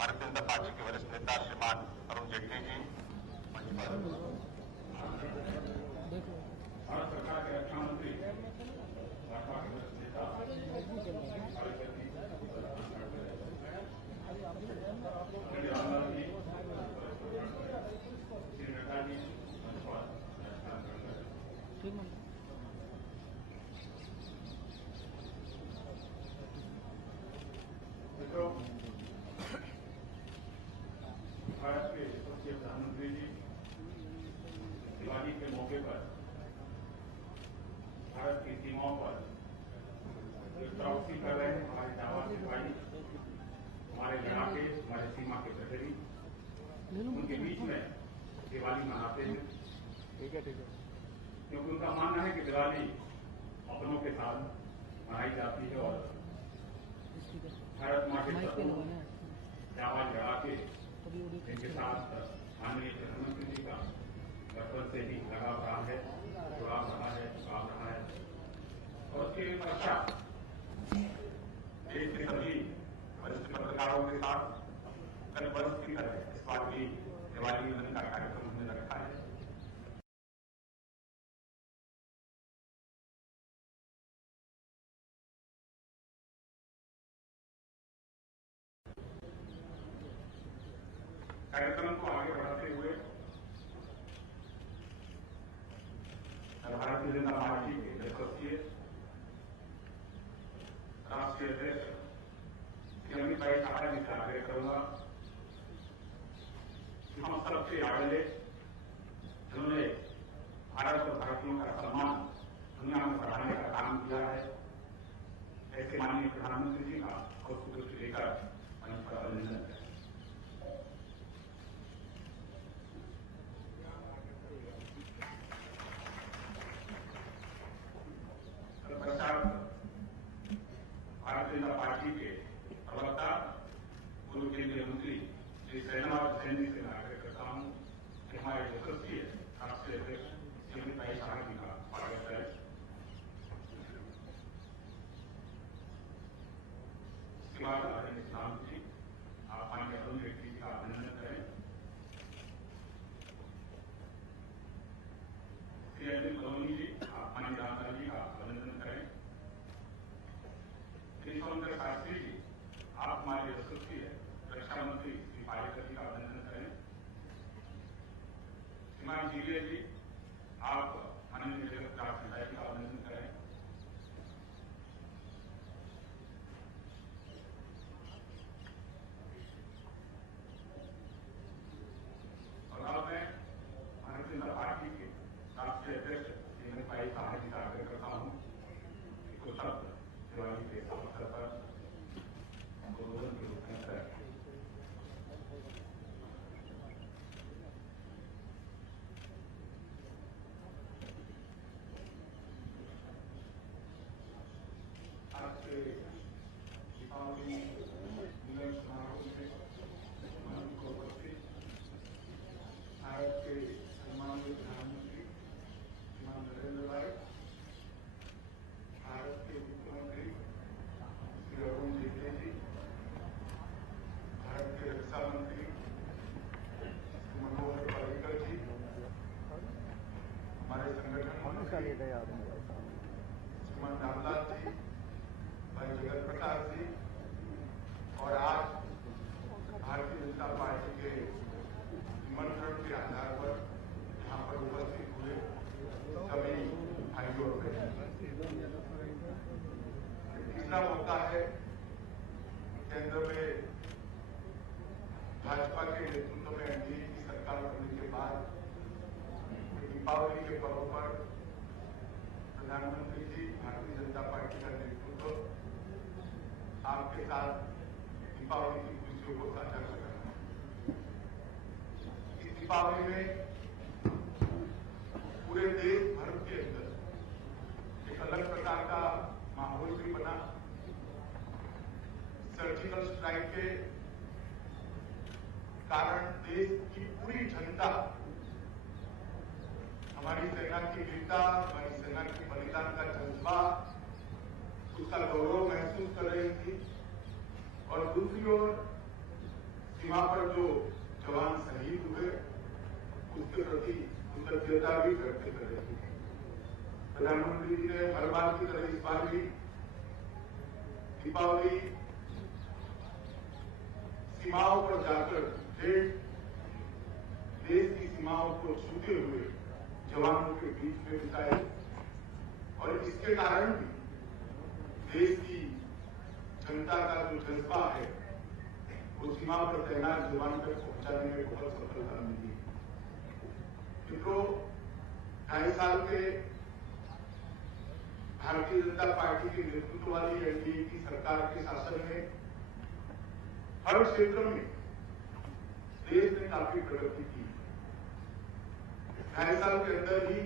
Bharatiya Janata party के वरिष्ठ नेता श्रीमान अरुण जेटली जी मंच पर। भारत सरकार के रक्षा मंत्री भाजपा के वरिष्ठ नेता श्री रामलाल जी, श्री नड्डा जी मंच पर। मित्रों, भारत के यशस्वी प्रधानमंत्री जी दिवाली के मौके पर भारत की सीमाओं पर जो चौकसी कर रहे हैं हमारे जाबाज सिपाही, हमारे लड़ाके, हमारे सीमा के प्रहरी, उनके बीच में दिवाली मनाते हैं। ठीक है क्योंकि उनका मानना है कि दिवाली अपनों के साथ मनाई जाती है और भारत माँ के सपूत जाबाज लड़ाके जिनके साथ माननीय प्रधानमंत्री जी का बचपन से ही लगाव रहा है, जुड़ाव रहा है, झुकाव रहा है और उसके रक्षा देश के सभी वरिष्ठ पत्रकारों के साथ कल वर्ष की तरह इस बार भी दिवाली मिलन का कार्यक्रम हमने रखा है। कार्यक्रम को आगे बढ़ाते हुए भारतीय जनता पार्टी के यशस्वी राष्ट्रीय अध्यक्ष श्री अमित भाई शाह जी से आग्रह करूंगा कि हम सबसे आगे जिन्होंने भारत और भारतीयों का सम्मान दुनिया में बढ़ाने का काम किया है, ऐसे माननीय प्रधानमंत्री जी का पुष्प लेकर मंच पर अभिनंदन करें। भारतीय जनता पार्टी के प्रवक्ता पूर्व केंद्रीय मंत्री श्री शहनवाज हुसैन जी से मैं आग्रह करता हूं कि हमारे यशस्वी राष्ट्रीय अध्यक्ष श्री अमित भाई शाह जी का स्वागत करें। इसके बाद आदरणीय प्रधानमंत्री जी आप माननीय अरुण जेटली जी का अभिनंदन करें। श्री अनिल बलौनी जी आप माननीय रामलाल जी का अभिनंदन करें। श्री सोनकर शास्त्री जी आप हमारे यशस्वी रक्षा मंत्री श्री पालेकर जी का अभिनंदन करें। श्रीमान जीवीए जी आप माननीय जगत प्रकाश नड्डा जी का अभिनंदन करें। और अब मैं भारतीय जनता पार्टी के राष्ट्रीय अध्यक्ष श्री अमित भाई शाह जी का आग्रह करता हूं कि कुछ शब्द दिवाली के अवसर पर उद्बोधन के रूप में करें। आज के दीपावली मिलन समारोह में को उपस्थित भारत के सम्मानित प्रधानमंत्री श्रीमान नरेंद्र भाई, भारत के मुख्यमंत्री श्री अरुण जेटली जी, भारत के रक्षा मंत्री श्री मनोहर पर्रिकर जी, हमारे संगठन मंत्री श्रीमान रामलाल जी, भाई जगत प्रकाश जी और आज भारतीय जनता पार्टी के निमंत्रण के आधार पर यहाँ पर उपस्थित हुए सभी भाइयों और बहनों। तीसरा मौका है केंद्र में भाजपा के नेतृत्व में एनडीए की सरकार बनने के बाद दीपावली के पर्व पर प्रधानमंत्री जी भारतीय जनता पार्टी का नेतृत्व आपके साथ दीपावली की खुशियों को साझा कर रहा है। इस दीपावली में पूरे देश भर के अंदर एक अलग प्रकार का माहौल भी बना। सर्जिकल स्ट्राइक के कारण देश की पूरी जनता हमारी सेना की वीरता, हमारी सेना के बलिदान का जज्बा, उसका गौरव महसूस कर रही थी और दूसरी ओर सीमा पर जो जवान शहीद हुए उसके प्रति कृतज्ञता भी व्यक्त कर रही है। प्रधानमंत्री जी ने हर बार की तरह इस बार भी दीपावली सीमाओं पर जाकर देश की सीमाओं को छूते हुए जवानों के बीच में बिताई और इसके कारण भी देश की जनता का जो जज्बा है वो सीमा पर तैनात जवान तक पहुंचाने में बहुत सफलता मिली। मित्रों, 2.5 साल के भारतीय जनता पार्टी के नेतृत्व वाली एनडीए की सरकार के शासन में हर क्षेत्र में देश ने काफी प्रगति की। 2.5 साल के अंदर ही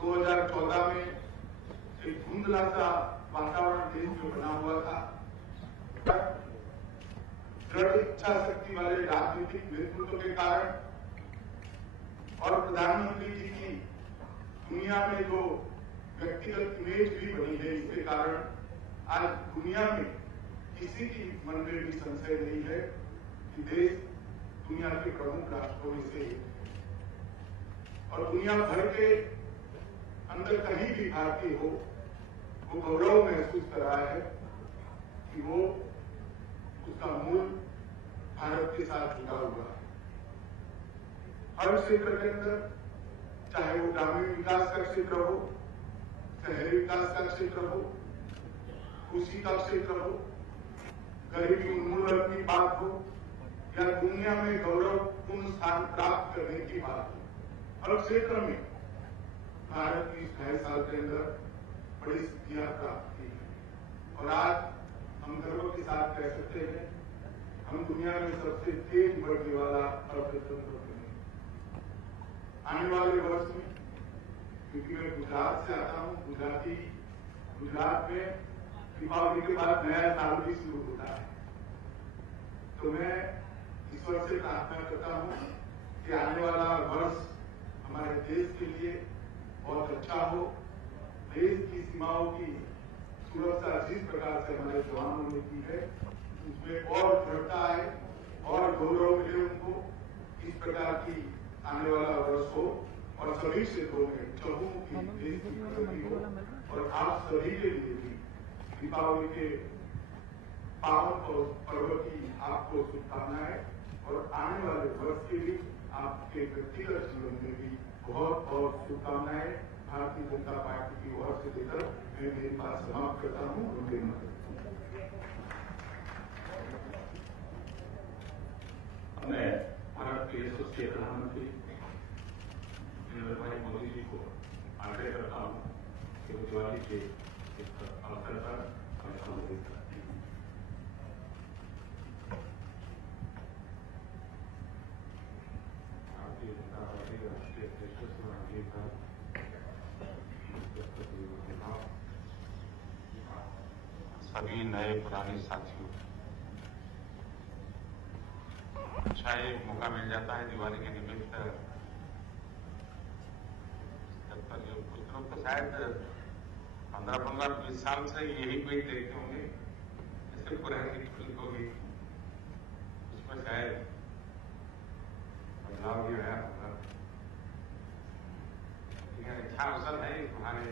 2014 में एक धुंधला सा वातावरण देश में बना हुआ था। दृढ़ इच्छा शक्ति वाले राजनीतिक नेतृत्व के कारण और प्रधानमंत्री जी की दुनिया में जो व्यक्तिगत इमेज भी बनी है, इसके कारण आज दुनिया में किसी की मन में भी संशय नहीं है कि देश दुनिया के प्रमुख राष्ट्रों में से और दुनिया भर के अंदर कहीं भी भारतीय हो वो गौरव महसूस कर रहा है कि वो उसका मूल भारत के साथ जुड़ा हुआ है। हर क्षेत्र के अंदर, चाहे वो ग्रामीण विकास का क्षेत्र हो, शहरी विकास का क्षेत्र हो, कृषि का क्षेत्र हो, गरीबी उन्मूलन की बात हो या दुनिया में गौरवपूर्ण स्थान प्राप्त करने की बात हो, हर क्षेत्र में भारत की 2.5 साल के अंदर बड़ी सिद्धियां प्राप्त की है। और आज हम गर्व के साथ कह सकते हैं हम दुनिया में सबसे तेज बढ़ने वाला अर्थतंत्र बने। आने वाले वर्ष में, क्योंकि मैं गुजरात से आता हूं, गुजरात में दीपावली के बाद नया साल भी शुरू होता है, तो मैं ईश्वर से प्रार्थना करता हूं कि आने वाला वर्ष हमारे देश के लिए बहुत अच्छा हो। देश की सीमाओं की सुरक्षा जिस प्रकार से हमारे जवानों ने की है उसमें और दृढ़ता आए और गौरव मिले उनको। इस प्रकार की आने वाला वर्ष हो और सभी क्षेत्रों में चहुमुखी देश की प्रगति हो और आप सभी के लिए भी दीपावली के पावन पर्व की आपको शुभकामनाएं और आने वाले वर्ष के भी आपके व्यक्तिगत जीवन में भी बहुत बहुत शुभकामनाएं भारतीय जनता पार्टी की ओर से देकर मैं मेरी बात समाप्त करता हूं। वंदे मातरम। मैं भारत के यशस्वी प्रधानमंत्री नरेंद्र भाई मोदी जी को आग्रह करता हूं कि वो दिवाली के इस अवसर पर हमें संबोधित करते हैं। भारतीय जनता पार्टी के राष्ट्रीय अध्यक्ष सभी नए पुराने साथियों, अच्छा एक मौका मिल जाता है दिवाली के निमित्त, जब तक कुछ लोग तो शायद 15-20 साल से यही पेज देखते होंगे, जैसे पुरानी फिल्म होगी उसमें शायद बदलाव भी आया होगा। अच्छा अवसर है, तुम्हारे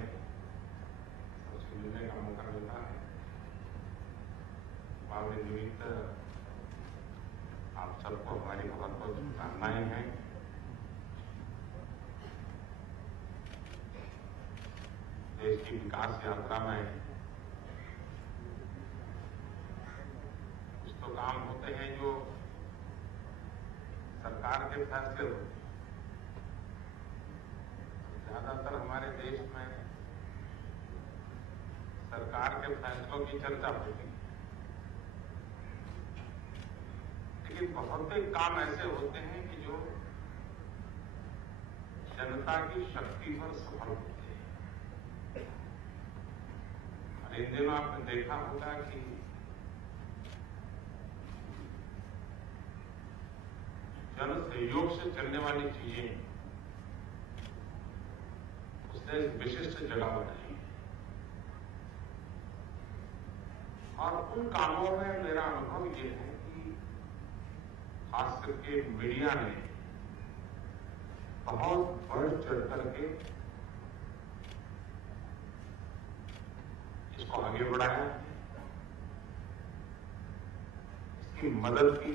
सबसे मिलने का मौका मिलता है। दीपावली निमित्त आप सबको हमारी बहुत बहुत शुभकामनाएं हैं। देश की विकास यात्रा में कुछ तो काम होते हैं जो सरकार के फैसले होते हैं। ज्यादातर हमारे देश में सरकार के फैसलों की चर्चा होती है, लेकिन बहुत से काम ऐसे होते हैं कि जो जनता की शक्ति पर सफल होते हैं। और इन दिनों आपने देखा होगा कि जन सहयोग से चलने वाली चीजें उसने विशिष्ट जगह बनाई है। और उन कामों में मेरा अनुभव ये है कि खास करके मीडिया ने बहुत बढ़ चढ़ करके इसको आगे बढ़ाया, इसकी मदद की,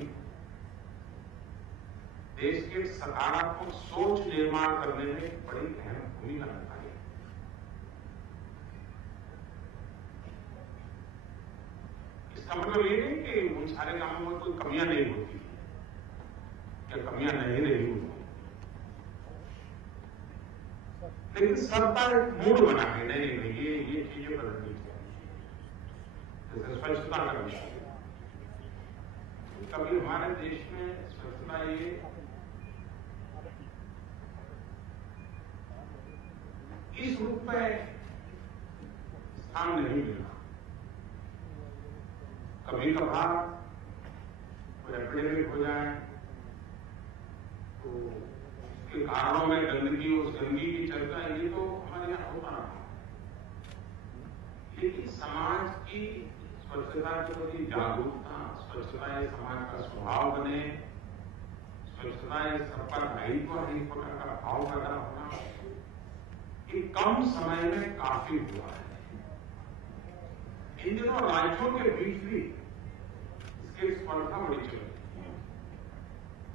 देश के सकारात्मक सोच निर्माण करने में बड़ी अहम भूमिका निभाई। इसका मतलब ये नहीं कि उन सारे कामों में कोई कमियां नहीं होती या कमियां नहीं रही होती, लेकिन सरकार एक मूड बना है, नहीं ये चीजें बदलनी चाहिए, जैसे स्वच्छता का विषय। कभी हमारे देश में स्वच्छता ये इस रूप में स्थान नहीं मिला। कभी कभार कोई एपिडेमिक हो जाए तो उसके कारणों में गंदगी, उस गंदगी की चर्चा, ये तो हमारे यहाँ होता रहा, लेकिन समाज की स्वच्छता के प्रति जागरूकता, स्वच्छता ये समाज का स्वभाव बने, स्वच्छता ये सबका दायित्व है, इस प्रकार का भाव पैदा होना, ये कम समय में काफी हुआ है। इन दिनों राज्यों के बीच भी इसकी स्पर्धा बड़ी चल रही है।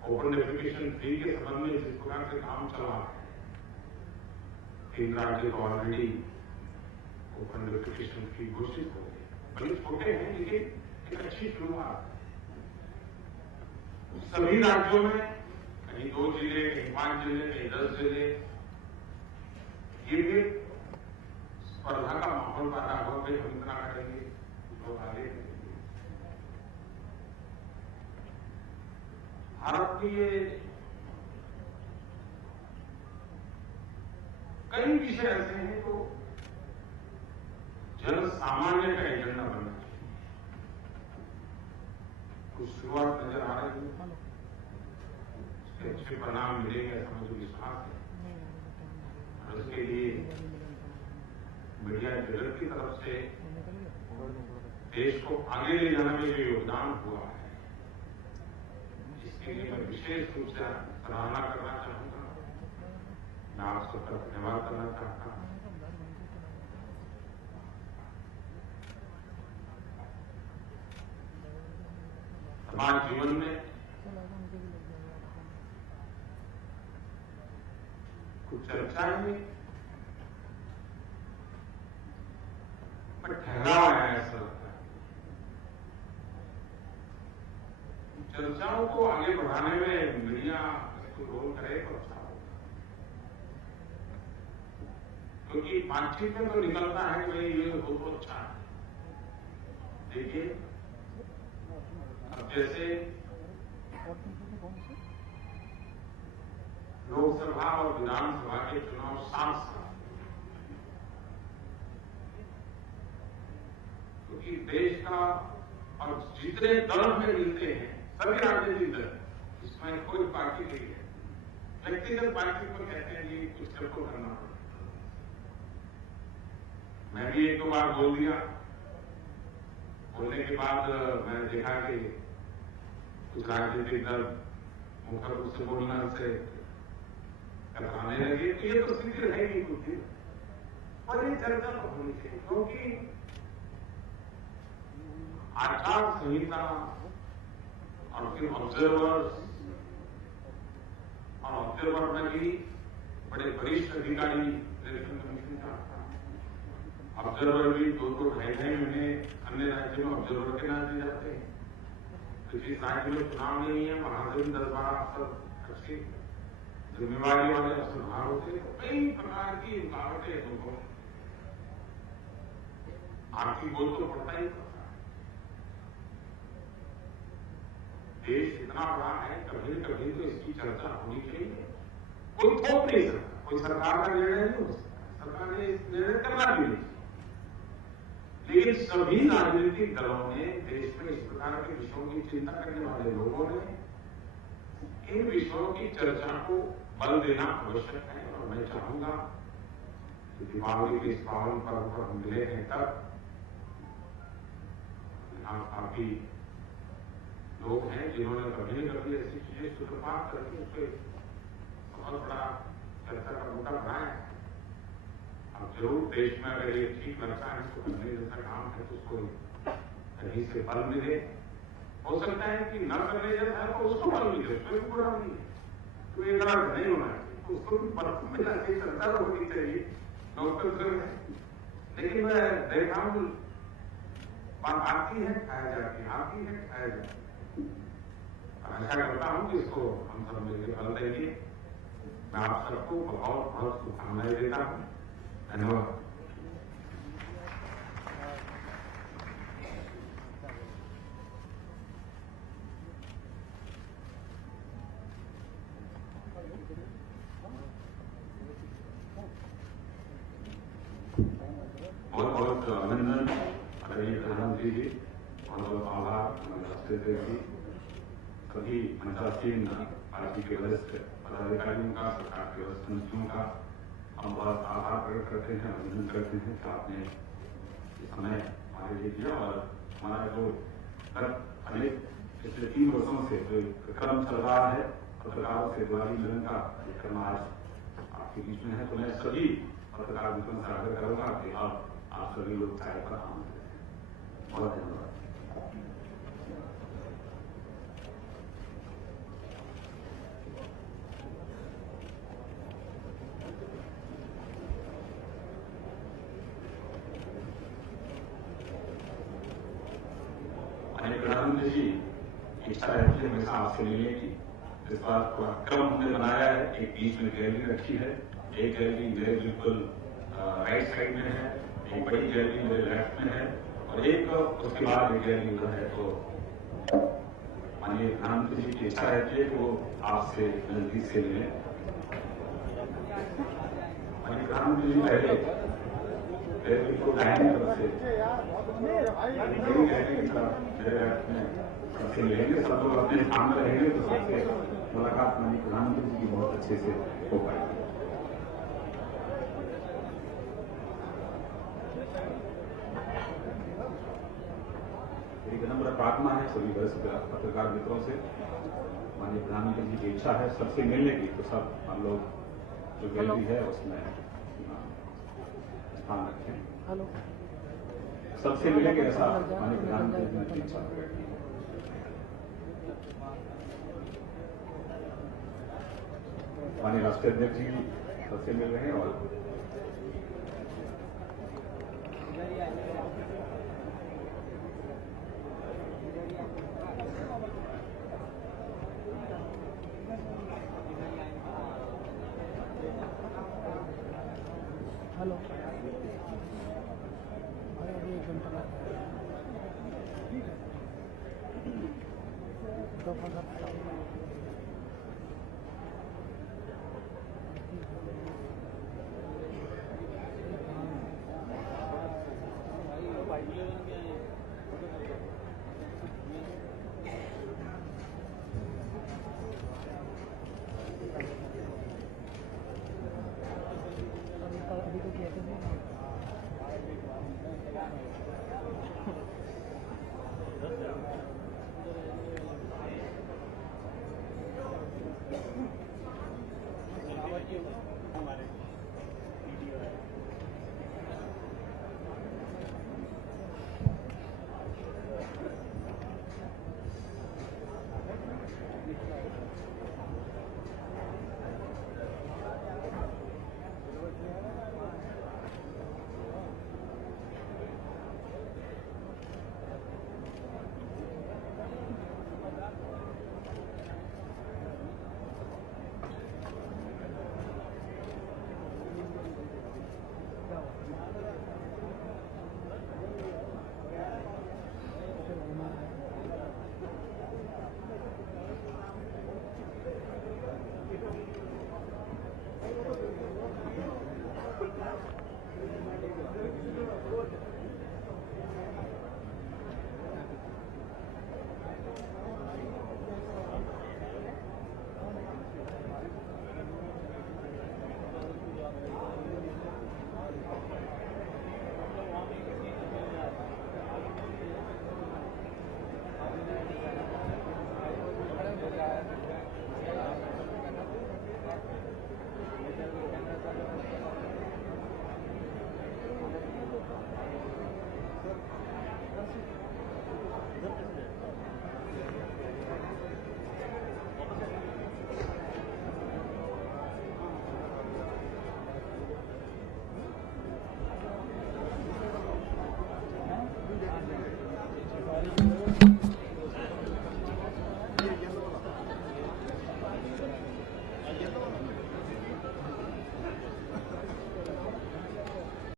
ओपन डेफिकेशन फ्री के संबंध में जिस प्रकार से काम चला है, 3 राज्य तो ऑलरेडी ओपन डेफिकेशन फ्री घोषित हो गए, बड़े छोटे हैं लेकिन एक अच्छी शुरुआत है। सभी राज्यों में कहीं 2 जिले, कहीं 5 जिले, कहीं 10 जिले, ये भी स्पर्धा का माहौल पैदा हुआ, भाई हम इतना करेंगे, लोग आगे करेंगे। भारत की ये कई विषय ऐसे हैं तो जन सामान्य का एजेंडा बनना चाहिए। कुछ शुरुआत नजर आ रही है, उसके अच्छे परिणाम मिलेंगे ऐसा मुझे विश्वास है, और उसके लिए मीडिया जगत की तरफ से देश को आगे ले जाने में जो योगदान हुआ है, इसके लिए मैं विशेष रूप से सराहना करना चाहूंगा, मैं आप सबका धन्यवाद करना चाहता हूं। समाज जीवन में कुछ चर्चाएं ठहराव है, ऐसा लगता है। चर्चाओं को आगे बढ़ाने में मीडिया इसको रोल करे तो अच्छा होगा, क्योंकि बातचीत में तो निकलता है कि भाई ये हो तो अच्छा है। देखिए अब जैसे लोकसभा और विधानसभा के चुनाव साथ, क्योंकि देश का और जितने दल में मिलते हैं सभी राजनीतिक दल, इसमें कोई पार्टी नहीं है, व्यक्तिगत पार्टी को कहते हैं ये कुछ सबको करना पड़ेगा। मैं भी 1-2 बार बोल दिया, बोलने के बाद मैंने देखा कि कुछ राजनीतिक दल मुखर रूप से बोलना से कतराने लगे, तो ये तो स्थिति रहेगी कुछ, पर ये चर्चा तो होनी चाहिए, क्योंकि आचार संहिता और फिर ऑब्जर्वर्स, और ऑब्जर्वर में भी बड़े वरिष्ठ अधिकारी इलेक्शन कमीशन का ऑब्जर्वर भी 2-2, 2.5 महीने अन्य राज्यों में ऑब्जर्वर के नाम दिए जाते हैं। किसी राज्य में चुनाव नहीं है, वहां से भी 10-12 अफसर अच्छी जिम्मेवारी वाले अफसर बाहर होते हैं। कई प्रकार की रुकावटें तुमको, आर्थिक बोझ तो पड़ता ही पड़ता है। देश इतना बड़ा है, कभी न कभी तो इसकी चर्चा होनी चाहिए। कोई थोप नहीं सकता, कोई सरकार का निर्णय नहीं हो सकता, सरकार ने निर्णय करना भी नहीं, लेकिन सभी राजनीतिक दलों ने, देश में इस प्रकार के विषयों की चिंता करने वाले लोगों ने इन विषयों की चर्चा को बल देना आवश्यक है। और मैं चाहूंगा कि दीपावली के इस पावन पर्व पर हम मिले हैं तब काफी लोग हैं जिन्होंने कभी न कभी ऐसी चीजें सूत्रपात करके उसके बहुत बड़ा चर्चा का मुद्दा बनाया है। अब जरूर देश में अगर ये ठीक लगता है इसको करने जैसा काम है तो उसको कहीं से फल मिले। हो सकता है कि न करने जैसा है तो उसको फल मिले, उसमें भी बुरा नहीं है, तो ये गलत नहीं होना चाहिए, तो उसको भी फल मिलना चाहिए, चर्चा होनी चाहिए लोकतंत्र में। लेकिन मैं देखा हूं बात आती है खाया जाती है, आती है खाया जाती है। आशा करता हूं कि इसको हम सब मिलकर फल देंगे। मैं आप सबको बहुत बहुत शुभकामनाएं देता हूं। धन्यवाद। बहुत बहुत अभिनंदन आदरणीय प्रधानमंत्री जी, बहुत बहुत आभार राष्ट्रीय जी, सभी मंचासीन पार्टी के वरिष्ठ पदाधिकारियों का, सरकार के वरिष्ठ मंत्रियों का हम बहुत आभार प्रकट करते हैं, अभिनंदन करते हैं कि आपने इस समय हमारे लिए दिया। और हमारा जो अनेक पिछले 3 वर्षों से जो क्रम चल रहा है पत्रकारों से दिवाली मिलन का क्रम आज आपके बीच में है, तो मैं सभी पत्रकार मित्रों से आग्रह करूंगा कि आप सभी लोग चाय पर आम करें। बहुत धन्यवाद। प्रधानमंत्री जी इच्छा रहती है हमेशा आपसे मिलने की। इस बार थोड़ा क्रम हमने बनाया है, एक बीच में गैलरी रखी है, एक गैलरी मेरे बिल्कुल राइट साइड में है, एक बड़ी गैलरी मेरे लेफ्ट में है और एक उसके बाद एक गैलरी उधर है। तो माननीय प्रधानमंत्री जी की इच्छा रहती है कि वो आपसे नजदीक से मिले। माननीय प्रधानमंत्री जी पहले बिल्कुल दाहिनी तरफ से बड़ी गैलरी की तरफ मेरे लेफ्ट में सबसे मिलेंगे, सब लोग अपने स्थान में रहेंगे तो सबसे मुलाकात माननीय प्रधानमंत्री जी की बहुत अच्छे से हो पाएगी। एक विनम्र प्रार्थना है सभी वरिष्ठ पत्रकार मित्रों से, माननीय प्रधानमंत्री जी की इच्छा है सबसे मिलने की, तो सब हम लोग जो गैलरी है उसमें स्थान रखें। सबसे मिलेंगे ऐसा माननीय प्रधानमंत्री जी की इच्छा है। माननीय राष्ट्रीय अध्यक्ष जी सबसे मिल रहे हैं और हेलो अभी 1 घंटा ठीक है।